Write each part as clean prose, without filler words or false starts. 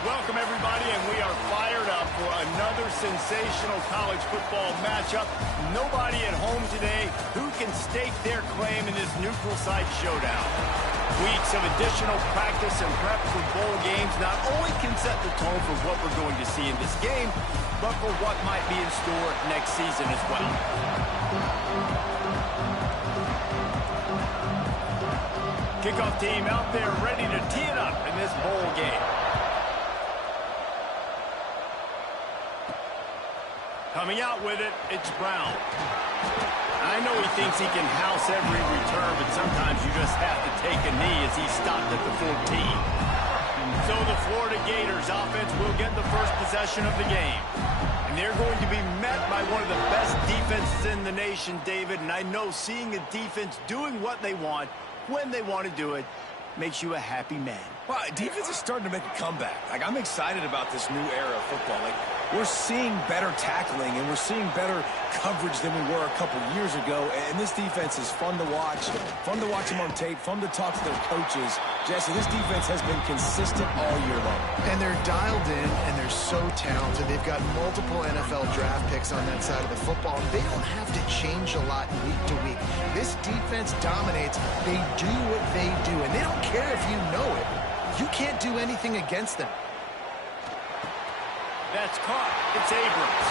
Welcome, everybody, and we are fired up for another sensational college football matchup. Nobody at home today who can stake their claim in this neutral site showdown. Weeks of additional practice and prep for bowl games not only can set the tone for what we're going to see in this game, but for what might be in store next season as well. Kickoff team out there ready to tee it up in this bowl game. Coming out with it, it's Brown. I know he thinks he can house every return, but sometimes you just have to take a knee as he stopped at the 14. So the Florida Gators offense will get the first possession of the game. And they're going to be met by one of the best defenses in the nation, David. And I know seeing a defense doing what they want, when they want to do it, makes you a happy man. Well, defense is starting to make a comeback. I'm excited about this new era of football. We're seeing better tackling, and we're seeing better coverage than we were a couple years ago. And this defense is fun to watch them on tape, fun to talk to their coaches. Jesse, this defense has been consistent all year long. And they're dialed in, and they're so talented. They've got multiple NFL draft picks on that side of the football. And they don't have to change a lot week to week. This defense dominates. They do what they do, and they don't care if you know it. You can't do anything against them. That's caught. It's Abrams.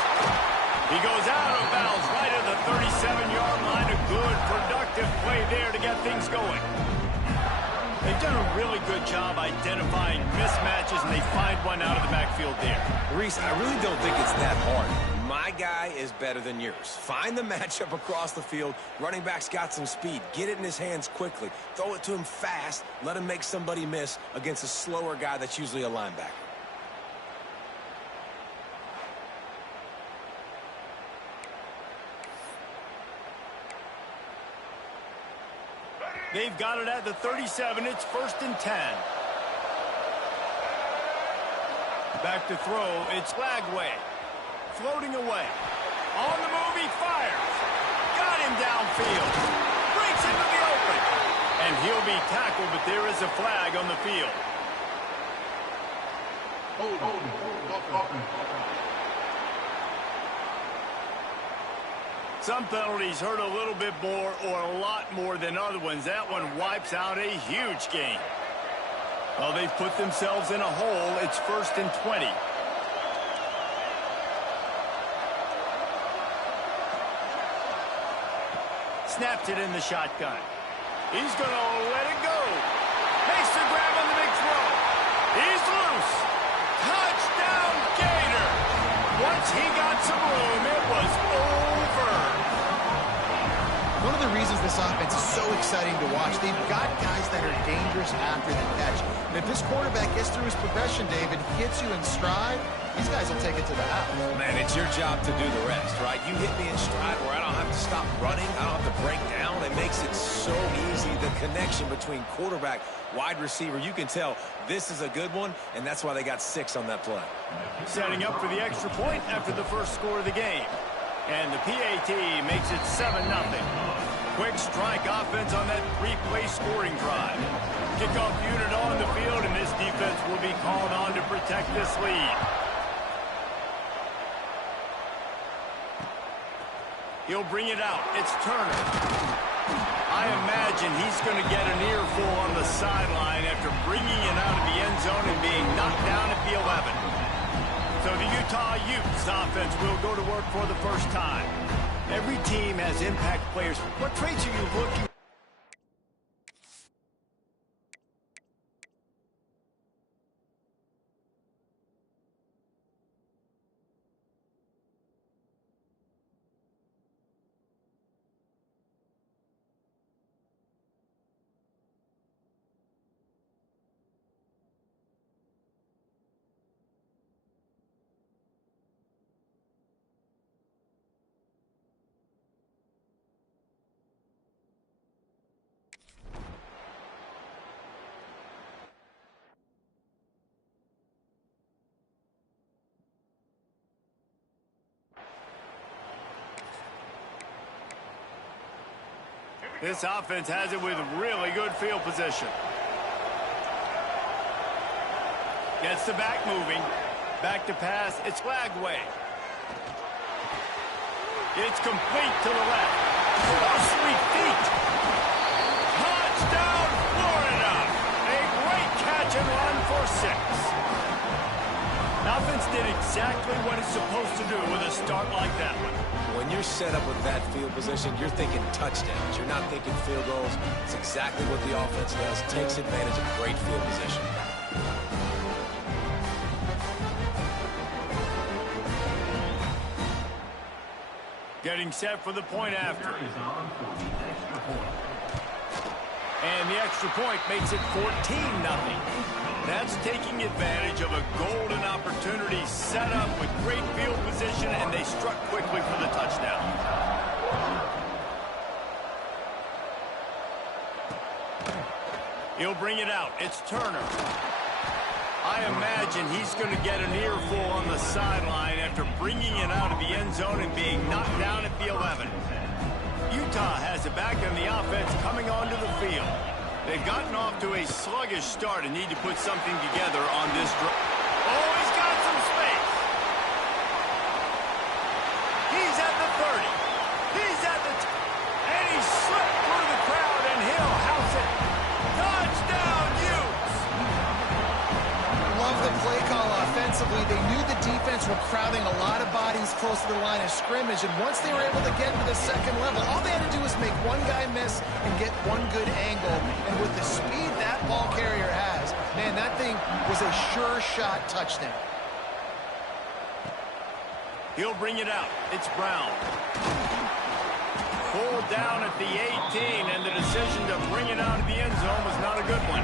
He goes out of bounds right at the 37-yard line. A good, productive play there to get things going. They've done a really good job identifying mismatches, and they find one out of the backfield there. Reese, I really don't think it's that hard. My guy is better than yours. Find the matchup across the field. Running back's got some speed. Get it in his hands quickly. Throw it to him fast. Let him make somebody miss against a slower guy that's usually a linebacker. They've got it at the 37. It's 1st and 10. Back to throw. It's Lagway. Floating away. On the move, he fires. Got him downfield. Breaks into the open. And he'll be tackled, but there is a flag on the field. Some penalties hurt a little bit more or a lot more than other ones. That one wipes out a huge game. Well, they've put themselves in a hole. It's 1st and 20. Snaps it in the shotgun. He's going to let it go. Makes the grab on the big throw. He's loose. Touchdown, Gator. Once he got some room, it was over. One of the reasons this offense is so exciting to watch, they've got guys that are dangerous after the catch. And if this quarterback gets through his progression, David, hits you in stride, these guys will take it to the house. Man, it's your job to do the rest, right? You hit me in stride where I don't have to stop running. I don't have to break down. It makes it so easy. The connection between quarterback, wide receiver, you can tell this is a good one, and that's why they got 6 on that play. Setting up for the extra point after the first score of the game. And the PAT makes it 7-0. Quick strike offense on that three-play scoring drive. Kickoff unit on the field, and this defense will be called on to protect this lead. He'll bring it out. It's Turner. I imagine he's going to get an earful on the sideline after bringing it out of the end zone and being knocked down at the 11. So the Utah Utes offense will go to work for the first time. Every team has impact players. What traits are you looking for? This offense has it with really good field position. Gets the back moving. Back to pass. It's Lagway. It's complete to the left. Oh, sweet feet. Touchdown, Florida. A great catch and run for 6. Offense did exactly what it's supposed to do with a start like that one. When you're set up with that field position, you're thinking touchdowns. You're not thinking field goals. It's exactly what the offense does. Takes advantage of great field position. Getting set for the point after. And the extra point makes it 14-0. That's taking advantage of a golden opportunity set up with great field position, and they struck quickly for the touchdown. He'll bring it out. It's Turner. I imagine he's going to get an earful on the sideline after bringing it out of the end zone and being knocked down at the 11. Utah has it back on the offense coming onto the field. They've gotten off to a sluggish start and need to put something together on this drive. Oh, he's got some space. He's at the 30. He's at the... and he slipped through the crowd, and he'll house it. Touchdown, Utes! Love the play call offensively. They knew the defense were crowding a lot of bodies close to the line of scrimmage, and once they were able to get to the second level, all they had to do was make one guy miss and get one good angle. And with the speed that ball carrier has, man, that thing was a sure shot touchdown. He'll bring it out. It's Brown. Pulled down at the 18, and the decision to bring it out of the end zone was not a good one.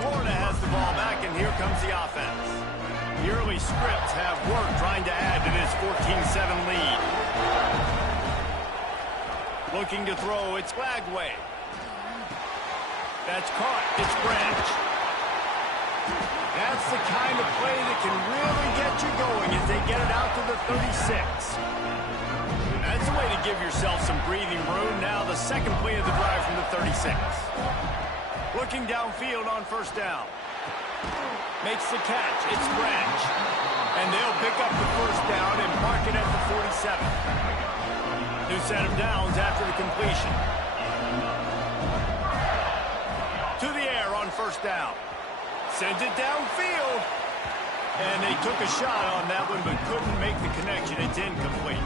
Florida has the ball back, and here comes the offense. The early scripts have worked trying to add to this 14-7 lead. Looking to throw, it's Lagway. That's caught. It's Branch. That's the kind of play that can really get you going as they get it out to the 36. That's the way to give yourself some breathing room. Now the second play of the drive from the 36. Looking downfield on first down. Makes the catch. It's Branch. And they'll pick up the first down and mark it at the 47. New set of downs after the completion. To the air on first down. Sends it downfield. And they took a shot on that one but couldn't make the connection. It's incomplete.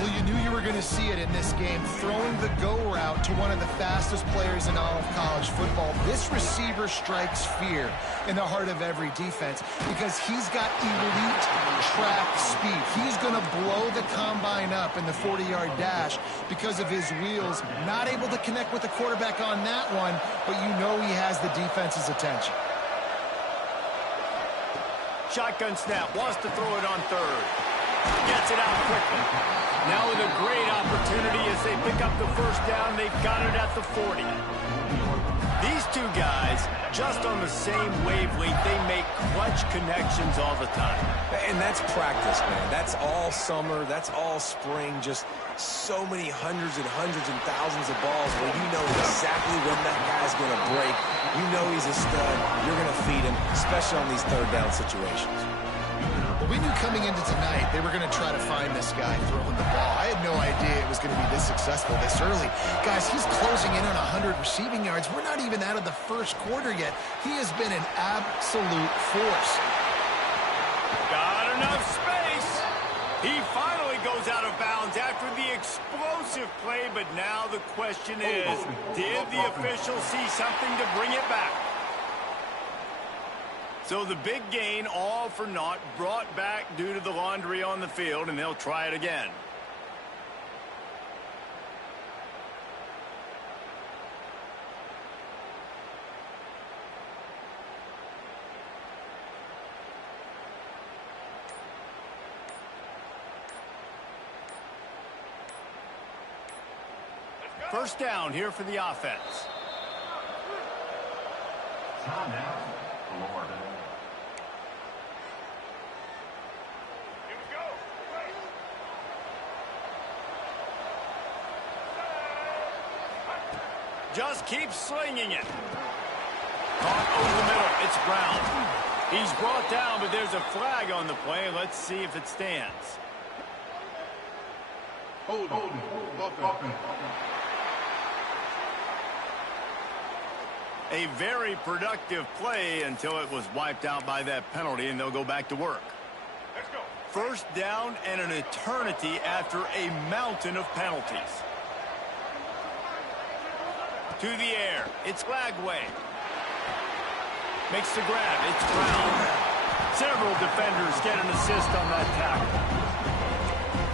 Well, you knew you were going to see it in this game, throwing the go route to one of the fastest players in all of college football. This receiver strikes fear in the heart of every defense because he's got elite track speed. He's going to blow the combine up in the 40-yard dash because of his wheels. Not able to connect with the quarterback on that one, but you know he has the defense's attention. Shotgun snap, wants to throw it on third. Gets it out quickly. Now with a great opportunity as they pick up the first down. They've got it at the 40. These two guys, just on the same wavelength, they make clutch connections all the time. And that's practice, man. That's all summer. That's all spring. Just so many hundreds and thousands of balls where you know exactly when that guy's going to break. You know he's a stud. You're going to feed him, especially on these third down situations. Well, we knew coming into tonight they were going to try to find this guy throwing the ball. I had no idea it was going to be this successful this early. Guys, he's closing in on 100 receiving yards. We're not even out of the first quarter yet. He has been an absolute force. Got enough space. He finally goes out of bounds after the explosive play, but now the question is, did the official see something to bring it back? So the big gain, all for naught, brought back due to the laundry on the field, and they'll try it again. First down here for the offense. Just keep slinging it. Caught over the middle. It's Brown. He's brought down, but there's a flag on the play. Let's see if it stands. Hold. A very productive play until it was wiped out by that penalty, and they'll go back to work. Let's go. First down and an eternity after a mountain of penalties. To the air. It's Lagway. Makes the grab. It's Brown. Several defenders get an assist on that tackle.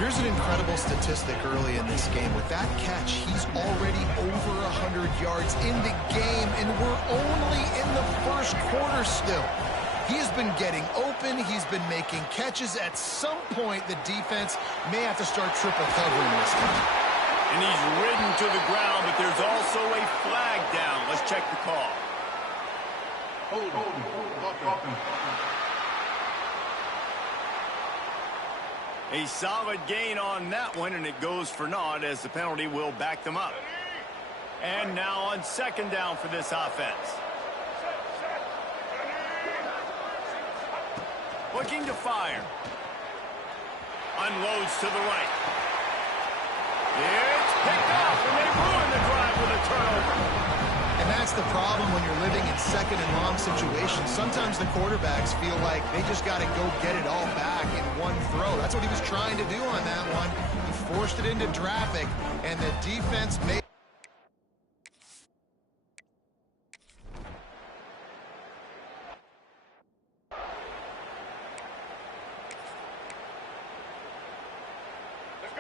Here's an incredible statistic early in this game. With that catch, he's already over 100 yards in the game, and we're only in the first quarter still. He has been getting open. He's been making catches. At some point, the defense may have to start triple covering this time. And he's ridden to the ground, but there's also a flag down. Let's check the call. Hold. A solid gain on that one, and it goes for naught as the penalty will back them up. And now on second down for this offense. Looking to fire. Unloads to the right. It's picked off, and they ruin the drive with a turnover. And that's the problem when you're living in second and long situations. Sometimes the quarterbacks feel like they just got to go get it all back in one throw. That's what he was trying to do on that one. He forced it into traffic, and the defense made...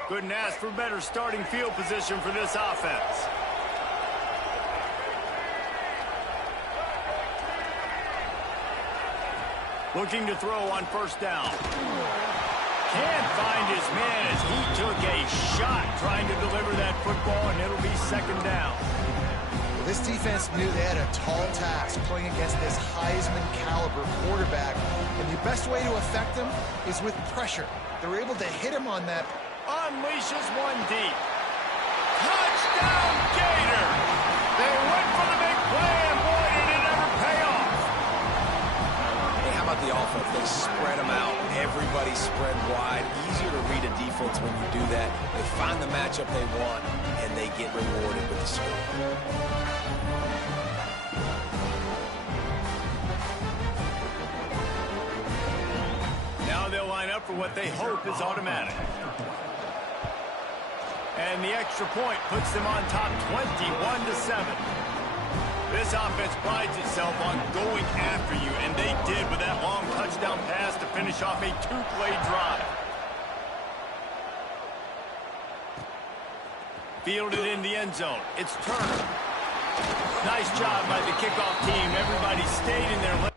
Couldn't ask for better starting field position for this offense. Looking to throw on first down. Can't find his man as he took a shot trying to deliver that football, and it'll be second down. This defense knew they had a tall task playing against this Heisman caliber quarterback, and the best way to affect him is with pressure. They were able to hit him on that. Unleashes one deep. Touchdown, Gator! They went for the big play, and boy, did it ever pay off. Hey, how about the offense? They spread them out. Everybody spread wide. Easier to read a defense when you do that. They find the matchup they want, and they get rewarded with the score. Now they'll line up for what they hope is automatic. And the extra point puts them on top 21-7. This offense prides itself on going after you, and they did with that long touchdown pass to finish off a two-play drive. Fielded in the end zone. It's Turner. Nice job by the kickoff team. Everybody stayed in their lane.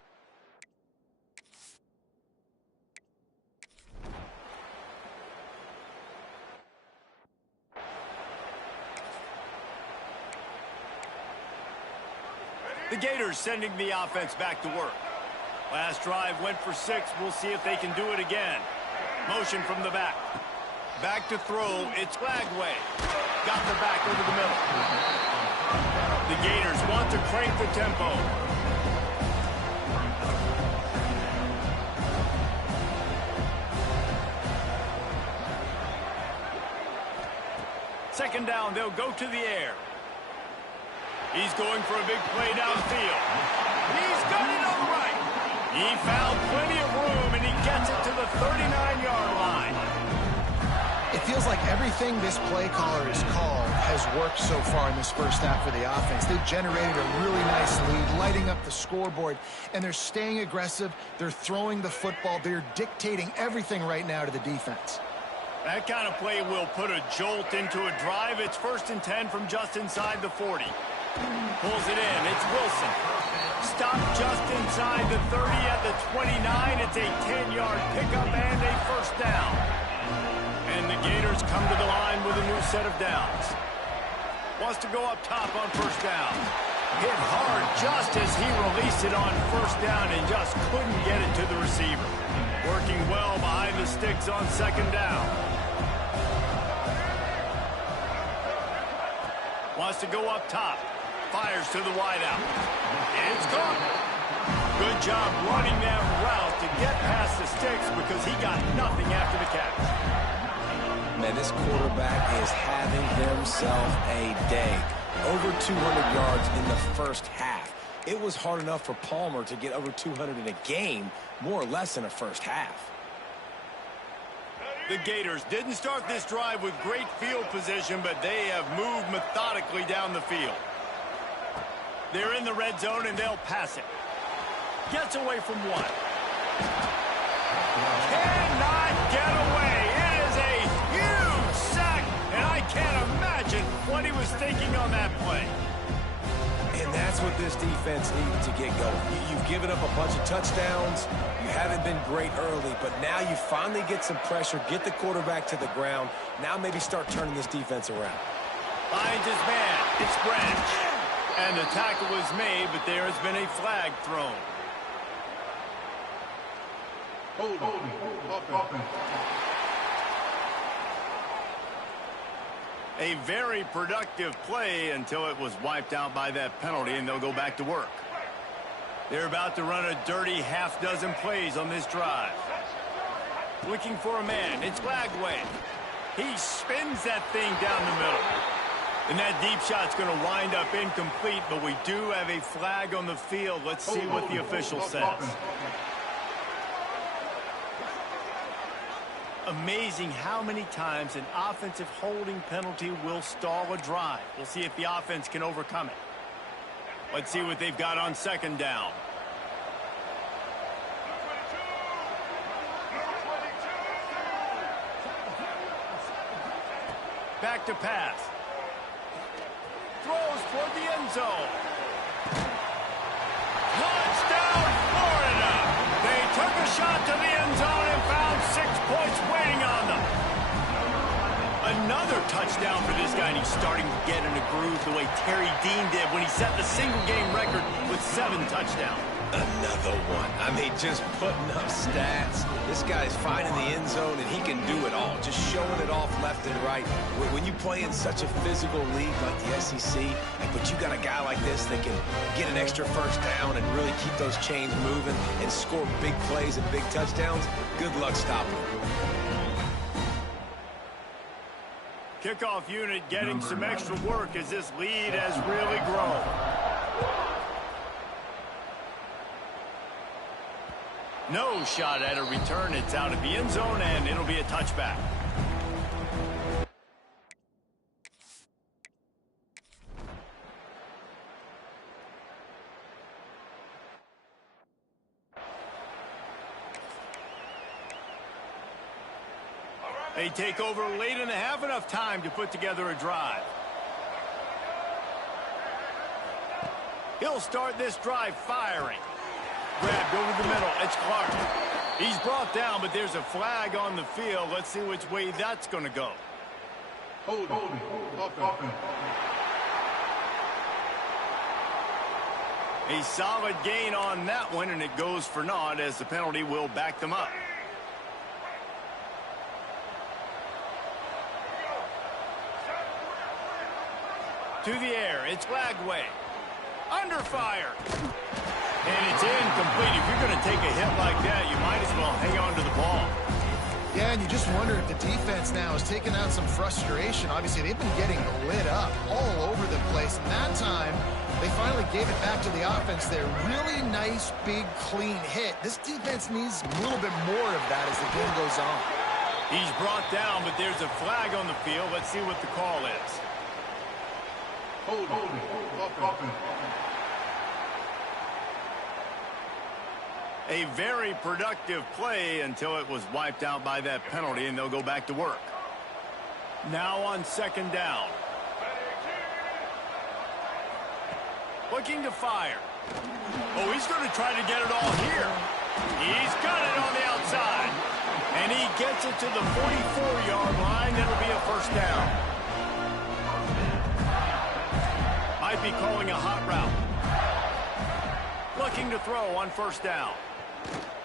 The Gators sending the offense back to work. Last drive went for 6. We'll see if they can do it again. Motion from the back. Back to throw. It's Flagway. Got the back over the middle. The Gators want to crank the tempo. Second down, they'll go to the air. He's going for a big play downfield. He's got it on the right. He found plenty of room, and he gets it to the 39-yard line. It feels like everything this play caller has called has worked so far in this first half for the offense. They've generated a really nice lead, lighting up the scoreboard, and they're staying aggressive. They're throwing the football. They're dictating everything right now to the defense. That kind of play will put a jolt into a drive. It's 1st and 10 from just inside the 40. Pulls it in. It's Wilson. Stopped just inside the 30 at the 29. It's a 10-yard pickup and a first down. And the Gators come to the line with a new set of downs. Wants to go up top on first down. Hit hard just as he released it on first down and just couldn't get it to the receiver. Working well behind the sticks on second down. Wants to go up top. Fires to the wideout. And it's caught. Good job running that route to get past the sticks because he got nothing after the catch. Man, this quarterback is having himself a day. Over 200 yards in the first half. It was hard enough for Palmer to get over 200 in a game, more or less in a first half. The Gators didn't start this drive with great field position, but they have moved methodically down the field. They're in the red zone, and they'll pass it. Gets away from one. Cannot get away. It is a huge sack, and I can't imagine what he was thinking on that play. And that's what this defense needed to get going. You've given up a bunch of touchdowns. You haven't been great early, but now you finally get some pressure, get the quarterback to the ground. Now maybe start turning this defense around. Finds his man. It's Branch. And the tackle was made, but there has been a flag thrown. A very productive play until it was wiped out by that penalty, and they'll go back to work. They're about to run a dirty half-dozen plays on this drive. Looking for a man. It's Flagway. He spins that thing down the middle. And that deep shot's going to wind up incomplete, but we do have a flag on the field. Let's see what the official says. Amazing how many times an offensive holding penalty will stall a drive. We'll see if the offense can overcome it. Let's see what they've got on second down. Back to pass. Throws toward the end zone. Touchdown, Florida! They took a shot to the end zone and found 6 points waiting on them. Another touchdown for this guy, and he's starting to get in a groove the way Terry Dean did when he set the single-game record with 7 touchdowns. Another one. I mean, just putting up stats. This guy's finding the end zone, and he can do it all. Just showing it off left and right. When you play in such a physical league like the SEC, but you got a guy like this that can get an extra first down and really keep those chains moving and score big plays and big touchdowns, good luck stopping him. Kickoff unit getting some extra work as this lead has really grown. No shot at a return. It's out of the end zone, and it'll be a touchback. They take over late in the half, enough time to put together a drive. He'll start this drive firing. Grabbed over the middle. It's Clark. He's brought down, but there's a flag on the field. Let's see which way that's going to go. A solid gain on that one, and it goes for naught as the penalty will back them up. To the air, it's Lagway. Under fire. And it's incomplete. If you're going to take a hit like that, you might as well hang on to the ball. Yeah, and you just wonder if the defense now is taking out some frustration. Obviously, they've been getting lit up all over the place. And that time, they finally gave it back to the offense there. Really nice, big, clean hit. This defense needs a little bit more of that as the game goes on. He's brought down, but there's a flag on the field. Let's see what the call is. Hold. A very productive play until it was wiped out by that penalty, and they'll go back to work. Now on second down. Looking to fire. Oh, he's going to try to get it all here. He's got it on the outside. And he gets it to the 44-yard line. That'll be a first down. Might be calling a hot route. Looking to throw on first down.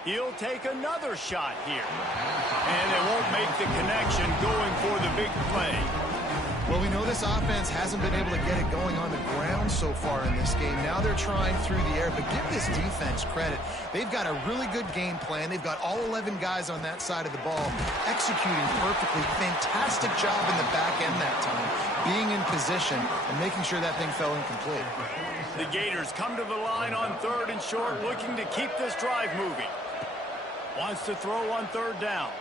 He'll take another shot here. And they won't make the connection going for the big play. Well, we know this offense hasn't been able to get it going on the ground so far in this game. Now they're trying through the air, but give this defense credit. They've got a really good game plan. They've got all 11 guys on that side of the ball executing perfectly. Fantastic job in the back end that time, being in position and making sure that thing fell incomplete. The Gators come to the line on third and short, looking to keep this drive moving. Wants to throw on third down.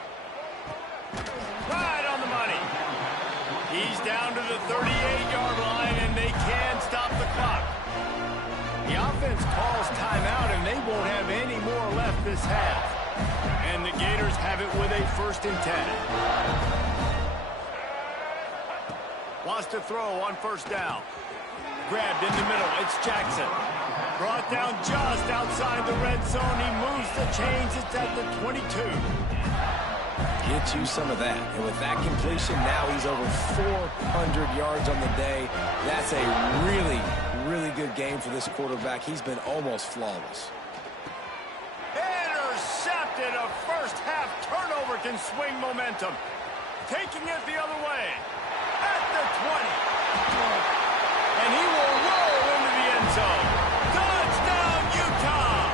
Right on the money. He's down to the 38-yard line, and they can stop the clock. The offense calls timeout, and they won't have any more left this half. And the Gators have it with a 1st and 10. Wants to throw on first down. Grabbed in the middle. It's Jackson. Brought down just outside the red zone. He moves the chains. It's at the 22. Get you some of that. And with that completion, now he's over 400 yards on the day. That's a really, really good game for this quarterback. He's been almost flawless. Intercepted. A first-half turnover can swing momentum. Taking it the other way. At the 20. And he will roll into the end zone. Touchdown, Utah!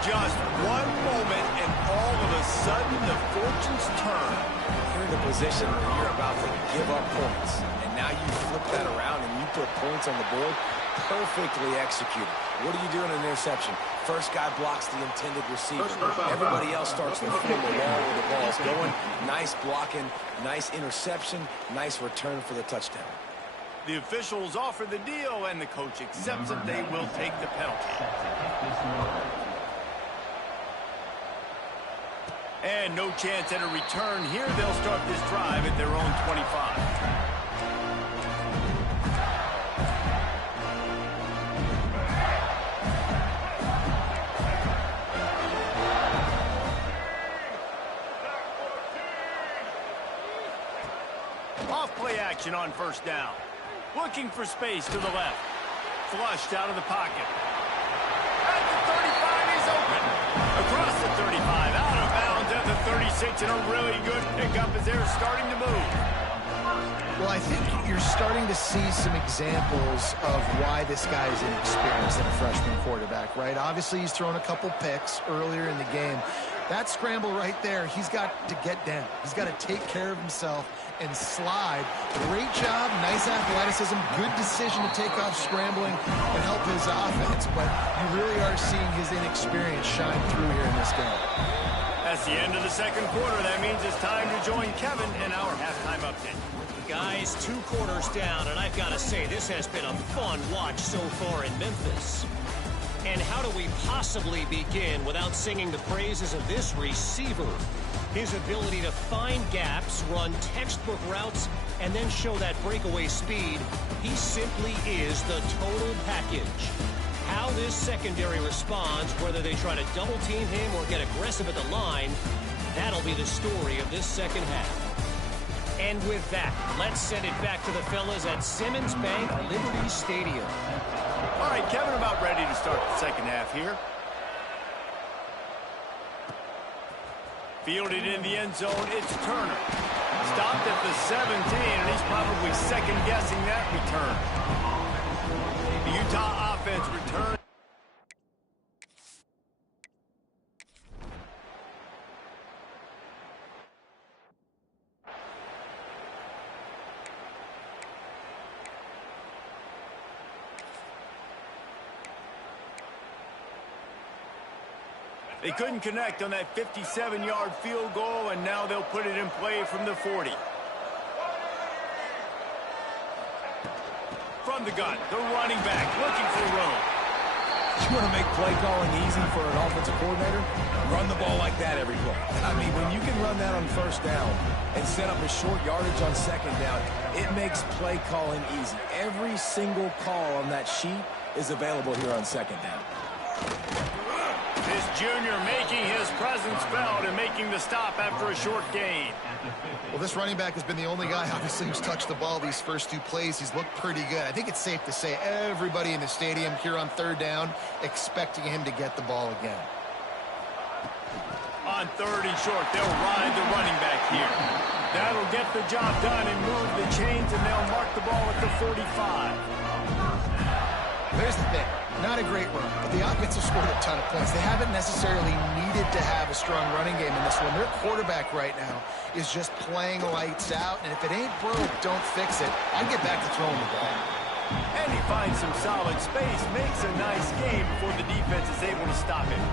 Just one moment, and all of a sudden, the fortunes turn. You're in the position where you're about to give up points. And now you flip that around and you put points on the board. Perfectly executed. What do you do in an interception? First guy blocks the intended receiver. Everybody else starts to fill the wall where the ball's going. Nice blocking, nice interception, nice return for the touchdown. The officials offer the deal, and the coach accepts it. They will take the penalty. And no chance at a return here. They'll start this drive at their own 25. Off-play action on first down. Looking for space to the left. Flushed out of the pocket. At the 35, he's open. Across the 35, out of bounds at the 36, and a really good pickup as they're starting to move. Well, I think you're starting to see some examples of why this guy is inexperienced in a freshman quarterback, right? Obviously, he's thrown a couple picks earlier in the game. That scramble right there, he's got to get down. He's got to take care of himself and slide. Great job, nice athleticism, good decision to take off scrambling and help his offense, but you really are seeing his inexperience shine through here in this game. That's the end of the second quarter. That means it's time to join Kevin in our halftime update. Guys, 2 quarters down, and I've got to say, this has been a fun watch so far in Memphis. And how do we possibly begin without singing the praises of this receiver? His ability to find gaps, run textbook routes, and then show that breakaway speed. He simply is the total package. How this secondary responds, whether they try to double team him or get aggressive at the line, that'll be the story of this second half. And with that, let's send it back to the fellas at Simmons Bank Liberty Stadium. All right, Kevin, about ready to start the second half here. Fielded in the end zone, it's Turner. Stopped at the 17, and he's probably second-guessing that return. The Utah offense returns. They couldn't connect on that 57-yard field goal, and now they'll put it in play from the 40. From the gun, the running back looking for room. You want to make play calling easy for an offensive coordinator? Run the ball like that every play. I mean, when you can run that on first down and set up a short yardage on second down, it makes play calling easy. Every single call on that sheet is available here on second down. This junior making his presence felt and making the stop after a short gain. Well, this running back has been the only guy, obviously, who's touched the ball these first two plays. He's looked pretty good. I think it's safe to say everybody in the stadium here on third down expecting him to get the ball again. On third and short, they'll ride the running back here. That'll get the job done and move the chains, and they'll mark the ball at the 45. There's the thing. Not a great run, but the offense has scored a ton of points. They haven't necessarily needed to have a strong running game in this one. Their quarterback right now is just playing lights out, and if it ain't broke, don't fix it. I'd get back to throwing the ball. And he finds some solid space, makes a nice game before the defense is able to stop him.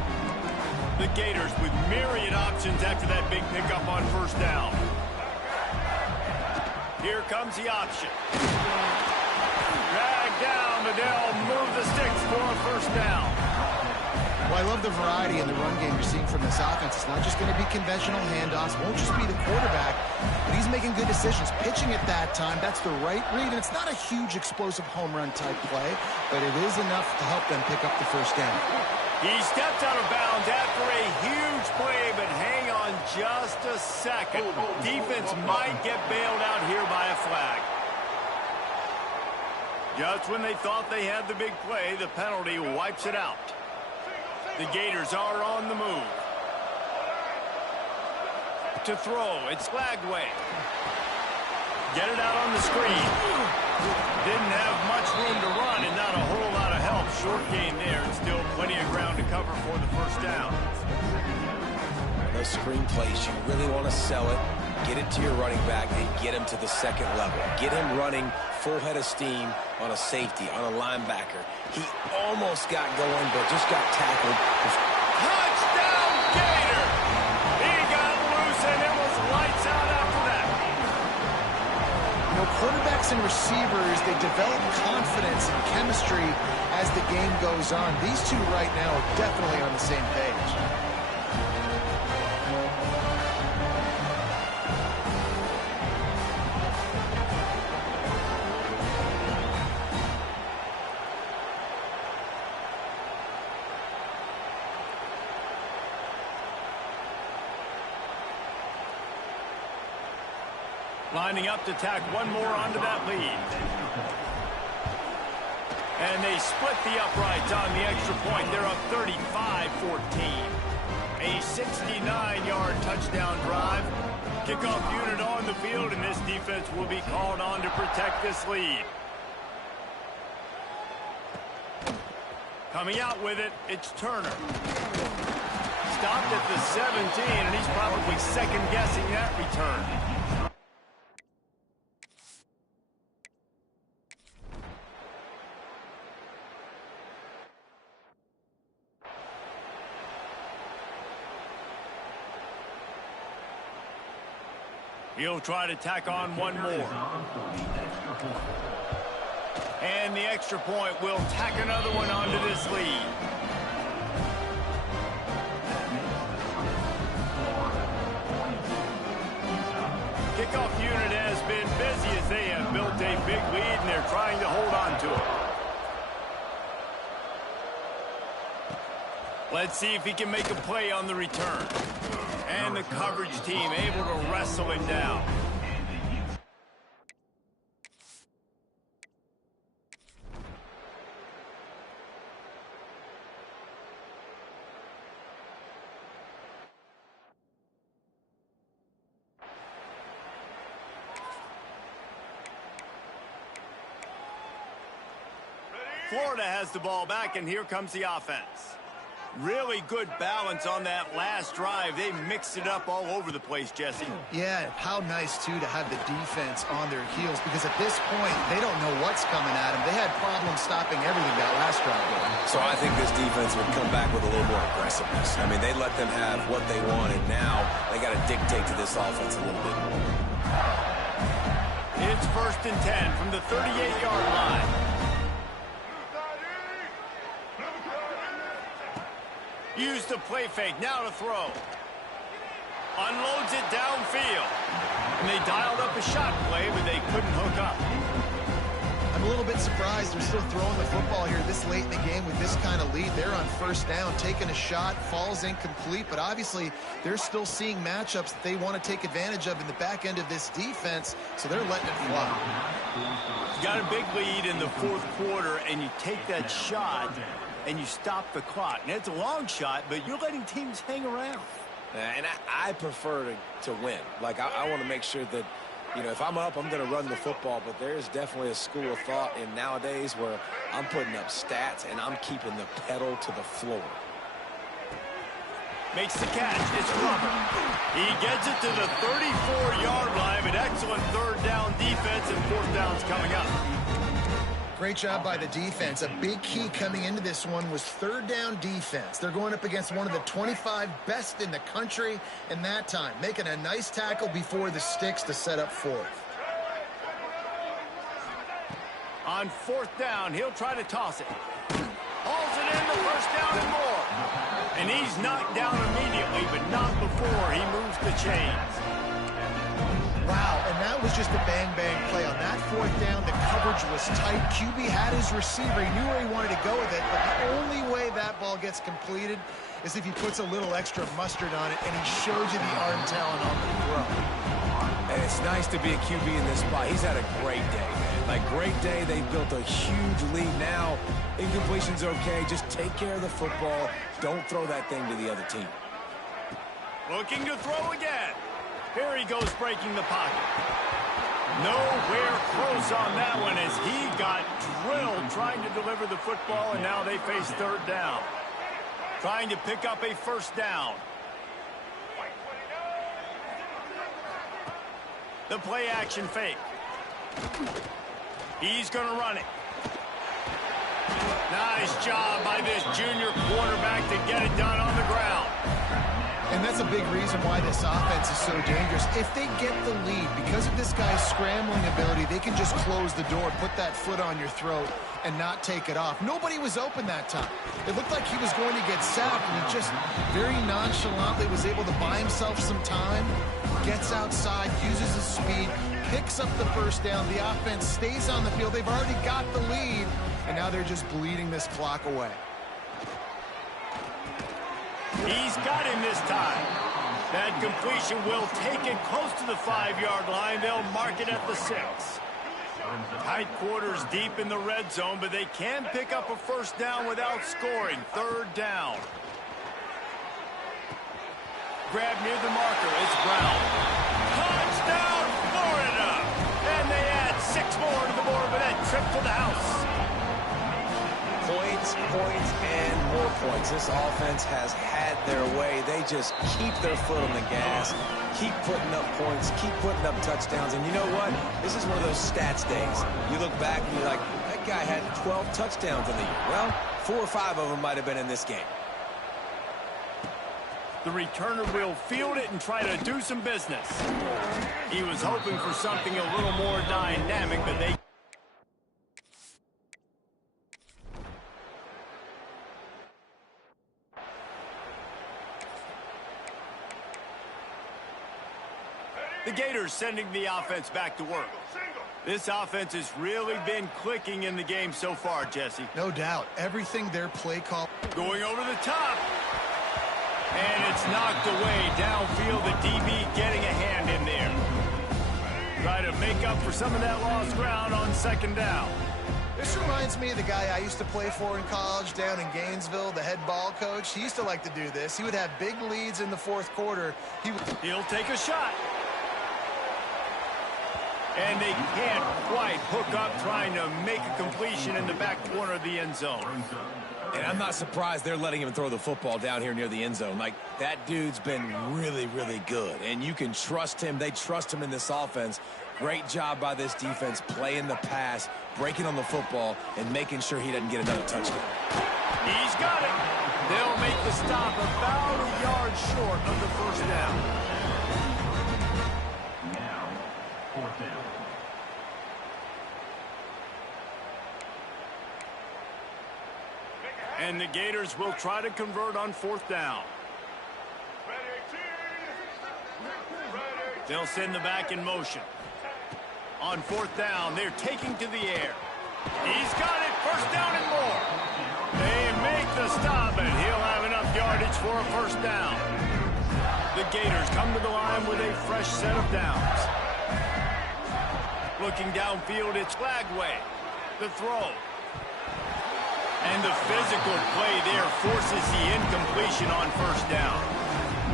The Gators with myriad options after that big pickup on first down. Here comes the option. Drag down, but they'll move the sticks for a first down. Well, I love the variety in the run game you're seeing from this offense. It's not just going to be conventional handoffs. It won't just be the quarterback, but he's making good decisions. Pitching at that time, that's the right read, and it's not a huge explosive home run type play, but it is enough to help them pick up the first down. He stepped out of bounds after a huge play, but hang on just a second. Defense might get bailed out here by a flag. Just when they thought they had the big play, the penalty wipes it out. The Gators are on the move. To throw, it's Flagway. Get it out on the screen. Didn't have much room to run and not a whole lot of help. Short gain there and still plenty of ground to cover for the first down. Those screen plays, you really want to sell it, get it to your running back, and get him to the second level. Get him running full head of steam on a safety, on a linebacker. He almost got going, but just got tackled. Touchdown, Gator! He got loose, and it was lights out after that. You know, quarterbacks and receivers, they develop confidence and chemistry as the game goes on. These two right now are definitely on the same page. Lining up to tack one more onto that lead. And they split the uprights on the extra point. They're up 35-14. A 69-yard touchdown drive. Kickoff unit on the field, and this defense will be called on to protect this lead. Coming out with it, it's Turner. Stopped at the 17, and he's probably second-guessing that return. He'll try to tack on one more. And the extra point will tack another one onto this lead. Kickoff unit has been busy as they have built a big lead, and they're trying to hold on to it. Let's see if he can make a play on the return. And the coverage team able to wrestle him down. Florida has the ball back, and here comes the offense. Really good balance on that last drive. They mixed it up all over the place, Jesse. Yeah, how nice, too, to have the defense on their heels, because at this point, they don't know what's coming at them. They had problems stopping everything that last drive. So I think this defense would come back with a little more aggressiveness. I mean, they let them have what they wanted. Now they got to dictate to this offense a little bit more. It's 1st and 10 from the 38-yard line. Use the play fake, now to throw. Unloads it downfield. And they dialed up a shot play, but they couldn't hook up. I'm a little bit surprised they're still throwing the football here this late in the game with this kind of lead. They're on 1st down, taking a shot, falls incomplete, but obviously they're still seeing matchups that they want to take advantage of in the back end of this defense, so they're letting it fly. You got a big lead in the 4th quarter, and you take that shot, and you stop the clock. And it's a long shot, but you're letting teams hang around. And I prefer to win. Like, I want to make sure that, you know, if I'm up, I'm going to run the football. But there's definitely a school of thought in nowadays where I'm putting up stats and I'm keeping the pedal to the floor. Makes the catch. It's covered. He gets it to the 34-yard line. An excellent 3rd down defense, and 4th down's coming up. Great job by the defense. A big key coming into this one was 3rd down defense. They're going up against one of the 25 best in the country in that time, making a nice tackle before the sticks to set up 4th. On 4th down, he'll try to toss it. Hauls it in the 1st down and more. And he's knocked down immediately, but not before he moves the chains. Wow, and that was just a bang-bang play. On that 4th down, the coverage was tight. QB had his receiver. He knew where he wanted to go with it, but the only way that ball gets completed is if he puts a little extra mustard on it, and he shows you the arm talent on the throw. And it's nice to be a QB in this spot. He's had a great day, man. Like, great day. They've built a huge lead now. Incompletion's okay. Just take care of the football. Don't throw that thing to the other team. Looking to throw again. Here he goes, breaking the pocket. Nowhere close on that one as he got drilled trying to deliver the football, and now they face 3rd down. Trying to pick up a 1st down. The play action fake. He's going to run it. Nice job by this junior quarterback to get it done on the ground. And that's a big reason why this offense is so dangerous. If they get the lead, because of this guy's scrambling ability, they can just close the door, put that foot on your throat, and not take it off. Nobody was open that time. It looked like he was going to get sacked, and he just very nonchalantly was able to buy himself some time, gets outside, uses his speed, picks up the 1st down. The offense stays on the field. They've already got the lead, and now they're just bleeding this clock away. He's got him this time. That completion will take it close to the 5-yard line. They'll mark it at the 6. Tight quarters deep in the red zone, but they can pick up a 1st down without scoring. 3rd down. Grab near the marker. It's Brown. Touchdown, Florida! And they add 6 more to the board with that trip to the house. Points, and more points. This offense has had their way. They just keep their foot on the gas, keep putting up points, keep putting up touchdowns. And you know what? This is one of those stats days. You look back and you're like, that guy had 12 touchdowns in the year. Well, 4 or 5 of them might have been in this game. The returner will field it and try to do some business. He was hoping for something a little more dynamic, but they... The Gators sending the offense back to work. This offense has really been clicking in the game so far, Jesse. No doubt. Everything their play call. Going over the top. And it's knocked away downfield. The DB getting a hand in there. Try to make up for some of that lost ground on 2nd down. This reminds me of the guy I used to play for in college down in Gainesville, the head ball coach. He used to like to do this. He would have big leads in the 4th quarter. He'll take a shot. And they can't quite hook up trying to make a completion in the back corner of the end zone. And I'm not surprised they're letting him throw the football down here near the end zone. Like, that dude's been really, really good. And you can trust him. They trust him in this offense. Great job by this defense playing the pass, breaking on the football, and making sure he doesn't get another touchdown. He's got it. They'll make the stop about a yard short of the first down. Now, fourth down. And the Gators will try to convert on fourth down. They'll send the back in motion. On fourth down, they're taking to the air. He's got it, first down and more. They make the stop, and he'll have enough yardage for a first down. The Gators come to the line with a fresh set of downs. Looking downfield, it's Flagway. The throw. And the physical play there forces the incompletion on first down.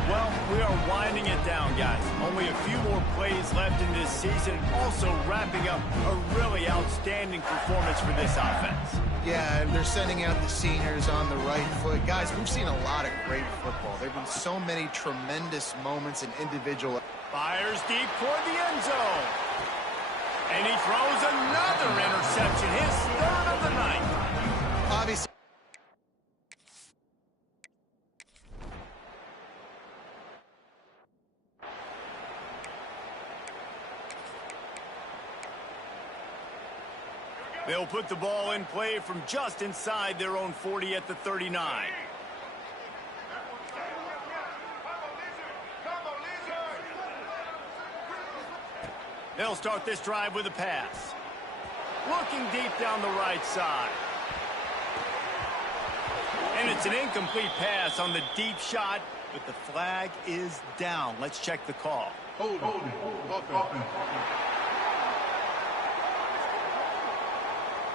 Well, we are winding it down, guys. Only a few more plays left in this season. Also wrapping up a really outstanding performance for this offense. Yeah, and they're sending out the seniors on the right foot. Guys, we've seen a lot of great football. There have been so many tremendous moments in individual. Fires deep toward the end zone. And he throws another interception, his third of the night. Obviously. They'll put the ball in play from just inside their own 40 at the 39. They'll start this drive with a pass. Looking deep down the right side. And it's an incomplete pass on the deep shot, but the flag is down. Let's check the call.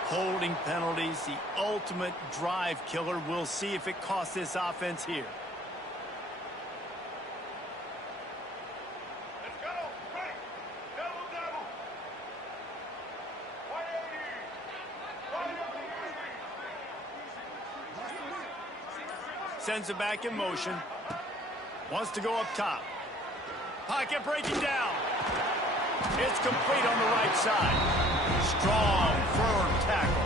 Holding penalties, the ultimate drive killer. We'll see if it costs this offense here. Let's go. Right. Double, double. Sends it back in motion. Wants to go up top. Pocket breaking down. It's complete on the right side. Strong, firm tackle.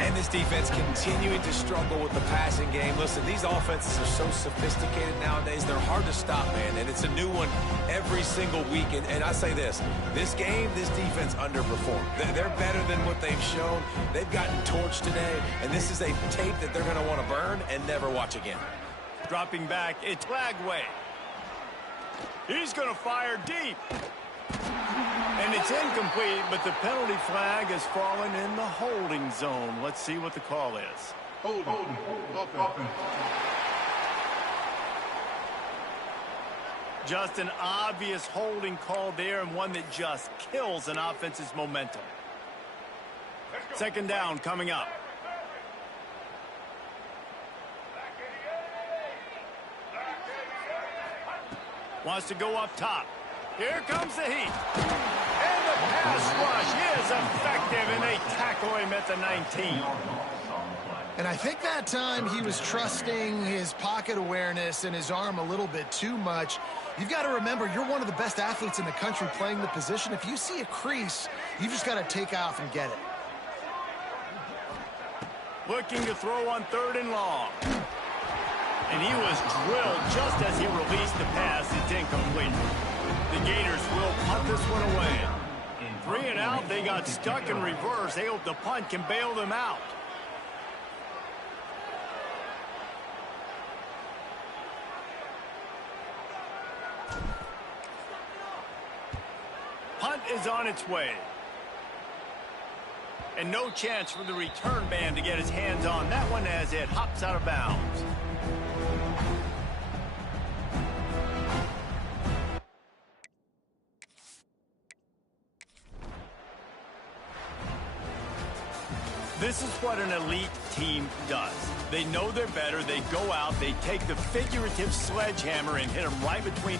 And this defense continuing to struggle with the passing game. Listen, these offenses are so sophisticated nowadays. They're hard to stop, man. And it's a new one every single week. And I say this game, this defense underperformed. They're better than what they've shown. They've gotten torched today. And this is a tape that they're going to want to burn and never watch again. Dropping back, it's Flagway. He's going to fire deep. And it's incomplete, but the penalty flag has fallen in the holding zone. Let's see what the call is. Holding. Just an obvious holding call there, and one that just kills an offense's momentum. Second down coming up. Wants to go up top. Here comes the heat. And the pass rush is effective, and they tackle him at the 19. And I think that time he was trusting his pocket awareness and his arm a little bit too much. You've got to remember, you're one of the best athletes in the country playing the position. If you see a crease, you've just got to take off and get it. Looking to throw on third and long. And he was drilled just as he released the pass. It's incomplete. The Gators will punt this one away. 3 and out, they got stuck in reverse. They hope the punt can bail them out. Punt is on its way. And no chance for the return man to get his hands on that one as it hops out of bounds. This is what an elite team does. They know they're better. They go out. They take the figurative sledgehammer and hit them right between.